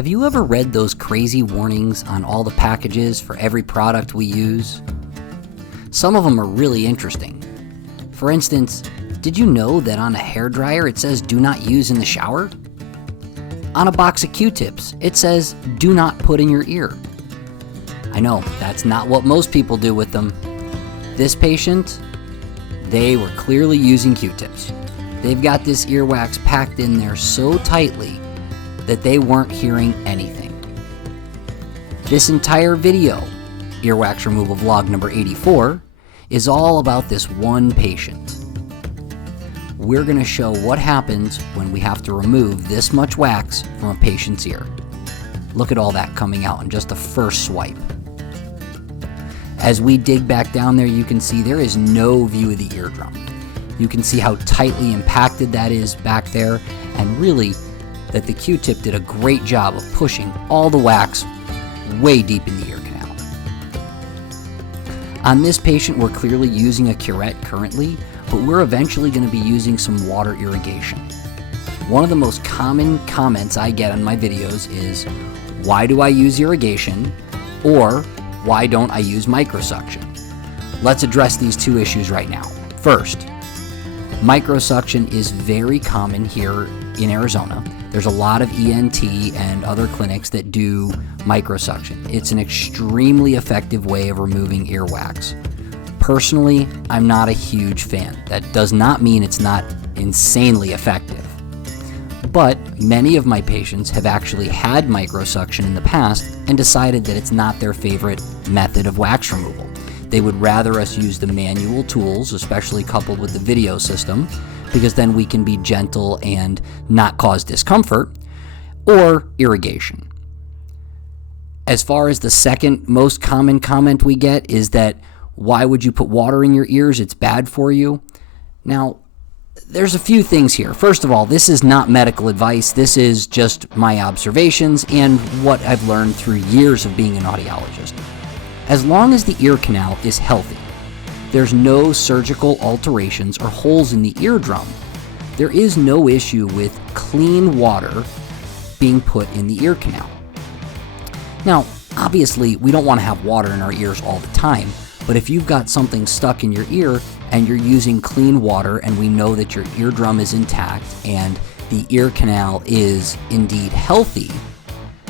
Have you ever read those crazy warnings on all the packages for every product we use? Some of them are really interesting. For instance, did you know that on a hairdryer it says do not use in the shower? On a box of Q-tips, it says do not put in your ear. I know, that's not what most people do with them. This patient, they were clearly using Q-tips. They've got this earwax packed in there so tightly that they weren't hearing anything. This entire video, earwax removal vlog number 84, is all about this one patient. We're going to show what happens when we have to remove this much wax from a patient's ear. Look at all that coming out in just the first swipe. As we dig back down there, you can see there is no view of the eardrum. You can see how tightly impacted that is back there, and really that the Q-tip did a great job of pushing all the wax way deep in the ear canal. On this patient, we're clearly using a curette currently, but we're eventually going to be using some water irrigation. One of the most common comments I get on my videos is, why do I use irrigation? Or, why don't I use microsuction? Let's address these two issues right now. First, microsuction is very common here in Arizona. There's a lot of ENT and other clinics that do microsuction. It's an extremely effective way of removing earwax. Personally, I'm not a huge fan. That does not mean it's not insanely effective. But many of my patients have actually had microsuction in the past and decided that it's not their favorite method of wax removal. They would rather us use the manual tools, especially coupled with the video system, because then we can be gentle and not cause discomfort, or irrigation. As far as the second most common comment we get is that, why would you put water in your ears? It's bad for you. Now, there's a few things here. First of all, this is not medical advice. This is just my observations and what I've learned through years of being an audiologist. As long as the ear canal is healthy, there's no surgical alterations or holes in the eardrum, there is no issue with clean water being put in the ear canal. Now, obviously, we don't want to have water in our ears all the time, but if you've got something stuck in your ear and you're using clean water and we know that your eardrum is intact and the ear canal is indeed healthy,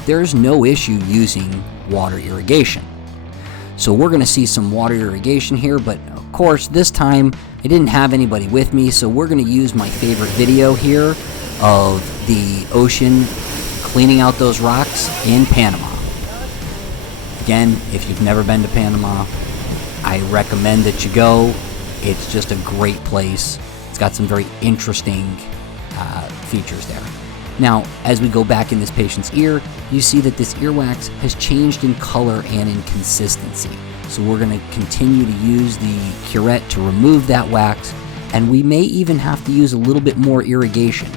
there's no issue using water irrigation. So we're going to see some water irrigation here, but of course this time I didn't have anybody with me, so we're going to use my favorite video here of the ocean cleaning out those rocks in Panama. Again, if you've never been to Panama, I recommend that you go. It's just a great place. It's got some very interesting features there. Now, as we go back in this patient's ear, you see that this earwax has changed in color and in consistency. So we're going to continue to use the curette to remove that wax, and we may even have to use a little bit more irrigation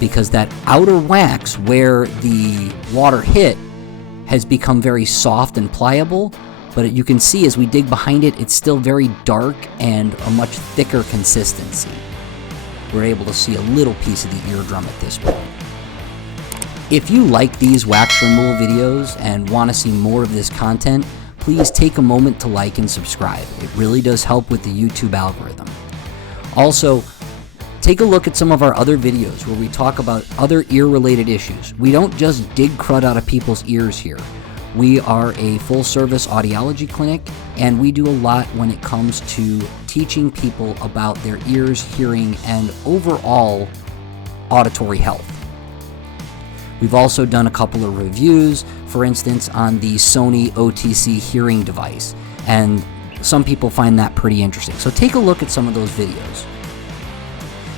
because that outer wax where the water hit has become very soft and pliable, but you can see as we dig behind it, it's still very dark and a much thicker consistency. We're able to see a little piece of the eardrum at this point. If you like these wax removal videos and want to see more of this content, please take a moment to like and subscribe. It really does help with the YouTube algorithm. Also, take a look at some of our other videos where we talk about other ear-related issues. We don't just dig crud out of people's ears here. We are a full-service audiology clinic, and we do a lot when it comes to teaching people about their ears, hearing, and overall auditory health. We've also done a couple of reviews, for instance, on the Sony OTC hearing device, and some people find that pretty interesting. So take a look at some of those videos.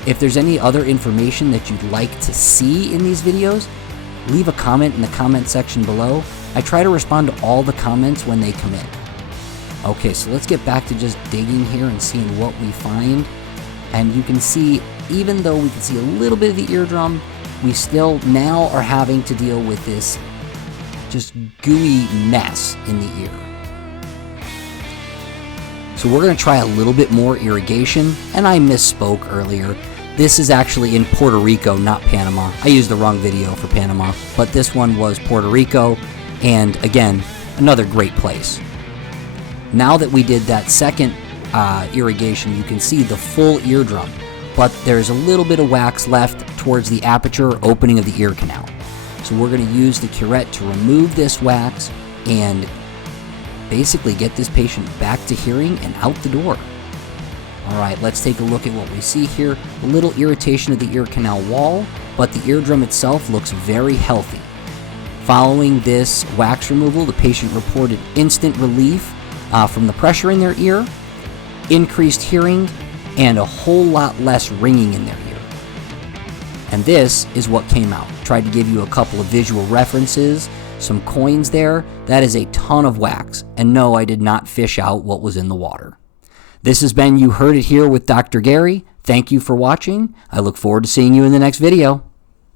If there's any other information that you'd like to see in these videos, leave a comment in the comment section below. I try to respond to all the comments when they come in. Okay, so let's get back to just digging here and seeing what we find. And you can see, even though we can see a little bit of the eardrum, we still now are having to deal with this just gooey mess in the ear. So we're going to try a little bit more irrigation, and I misspoke earlier. This is actually in Puerto Rico, not Panama. I used the wrong video for Panama, but this one was Puerto Rico, and again, another great place. Now that we did that second irrigation, you can see the full eardrum, but there's a little bit of wax left towards the aperture or opening of the ear canal. So we're going to use the curette to remove this wax and basically get this patient back to hearing and out the door. All right, let's take a look at what we see here. A little irritation of the ear canal wall, but the eardrum itself looks very healthy. Following this wax removal, the patient reported instant relief from the pressure in their ear, increased hearing, and a whole lot less ringing in their ear. And this is what came out. Tried to give you a couple of visual references, some coins there. That is a ton of wax. And no, I did not fish out what was in the water. This has been You Heard It Here with Dr. Gary. Thank you for watching. I look forward to seeing you in the next video.